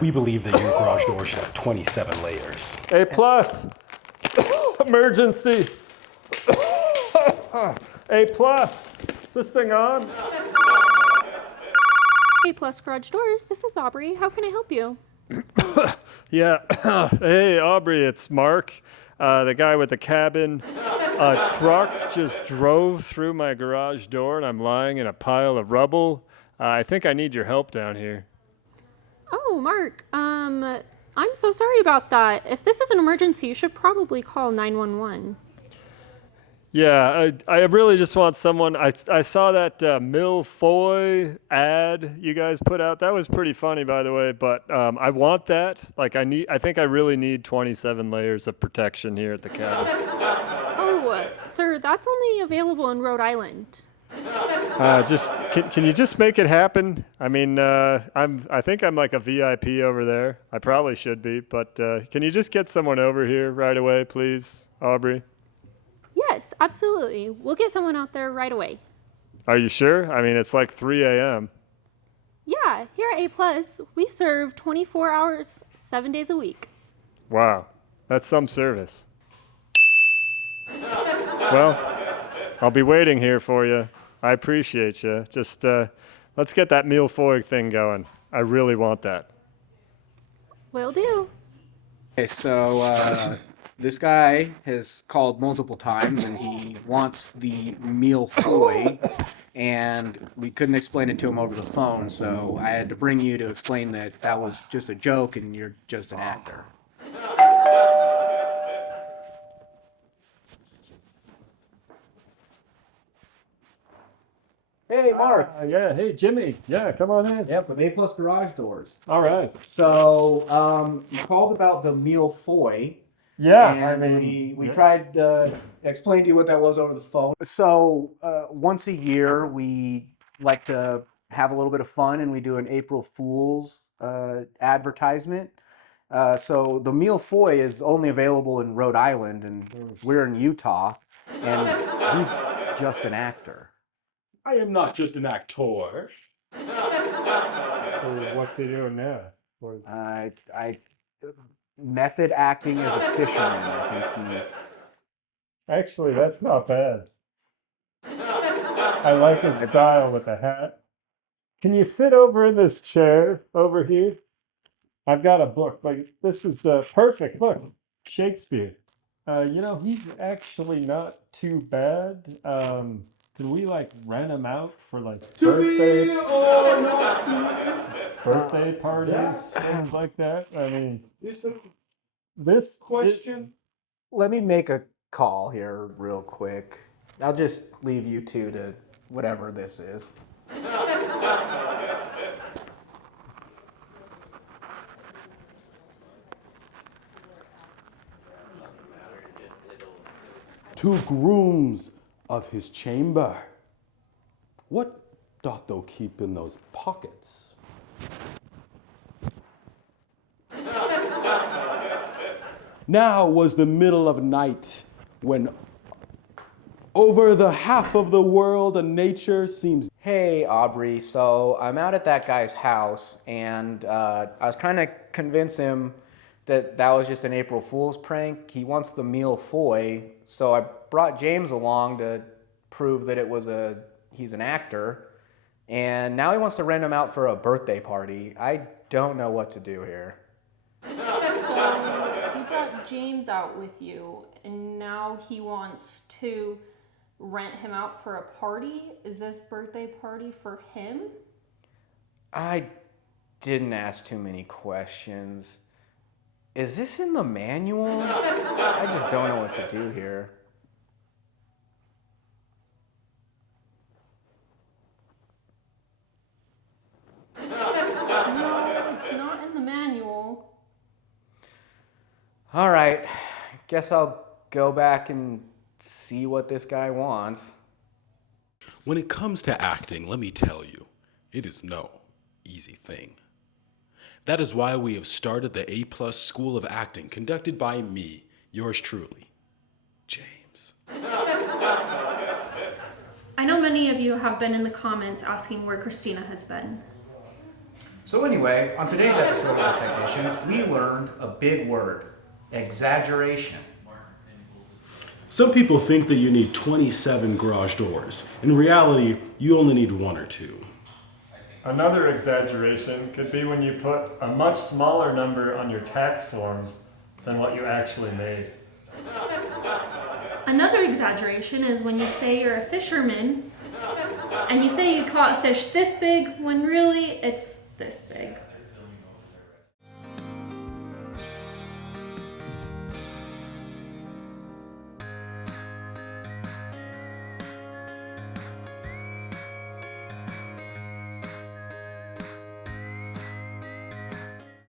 We believe that your garage door should have 27 layers. A plus. Emergency. A plus. This thing on? A Plus Garage Doors, this is Aubrey. How can I help you? Yeah. Hey, Aubrey, it's Marc, the guy with the cabin. A truck just drove through my garage door, and I'm lying in a pile of rubble. I think I need your help down here. Oh, Mark, I'm so sorry about that. If this is an emergency, you should probably call 911. Yeah, I really just want someone. I saw that Milfoy ad you guys put out. That was pretty funny, by the way. But I want that. Like, I think I really need 27 layers of protection here at the cabin. Oh, sir, that's only available in Rhode Island. Can you just make it happen? I mean, I think I'm like a VIP over there. I probably should be, but can you just get someone over here right away, please, Aubrey? Yes, absolutely. We'll get someone out there right away. Are you sure? I mean, it's like 3 a.m. Yeah, here at A Plus, we serve 24 hours, 7 days a week. Wow, that's some service. Well, I'll be waiting here for you. I appreciate you. Just let's get that Milfoy thing going. I really want that. Will do. Okay, so this guy has called multiple times and he wants the meal foy, and we couldn't explain it to him over the phone, so I had to bring you to explain that that was just a joke and you're just an actor. Hey, Marc. Yeah, hey, Jimmy. Yeah, come on in. Yeah, from A Plus Garage Doors. All right. So, you called about the meal foy. Yeah, And I mean, we tried to explain to you what that was over the phone. So once a year, we like to have a little bit of fun, and we do an April Fool's advertisement. So the meal foy is only available in Rhode Island, and we're in Utah, and he's just an actor. I am not just an actor. What's he doing now? I method acting as a fisherman. I think he. Actually, that's not bad. I like his style with the hat. Can you sit over in this chair over here? I've got a book. Like, this is perfect. Look, Shakespeare. He's actually not too bad. Could we like rent him out for like birthday parties, things like that? I mean, this Question? Let me make a call here real quick. I'll just leave you two to whatever this is. To grooms of his chamber. What doth thou keep in those pockets? Now was the middle of night, when over the half of the world and nature seems. Hey, Aubrey, so I'm out at that guy's house, and I was trying to convince him that that was just an April Fool's prank. He wants the meal foy, so I brought James along to prove that he's an actor, and now he wants to rent him out for a birthday party. I don't know what to do here. So, you brought James out with you, and now he wants to rent him out for a party? Is this birthday party for him? I didn't ask too many questions. Is this in the manual? I just don't know what to do here. No, it's not in the manual. All right, guess I'll go back and see what this guy wants. When it comes to acting, let me tell you, it is no easy thing. That is why we have started the A Plus School of Acting, conducted by me, yours truly, James. I know many of you have been in the comments asking where Christina has been. So anyway, on today's episode of the Technicians, we learned a big word, exaggeration. Some people think that you need 27 garage doors. In reality, you only need 1 or 2. Another exaggeration could be when you put a much smaller number on your tax forms than what you actually made. Another exaggeration is when you say you're a fisherman and you say you caught a fish this big when really it's this big.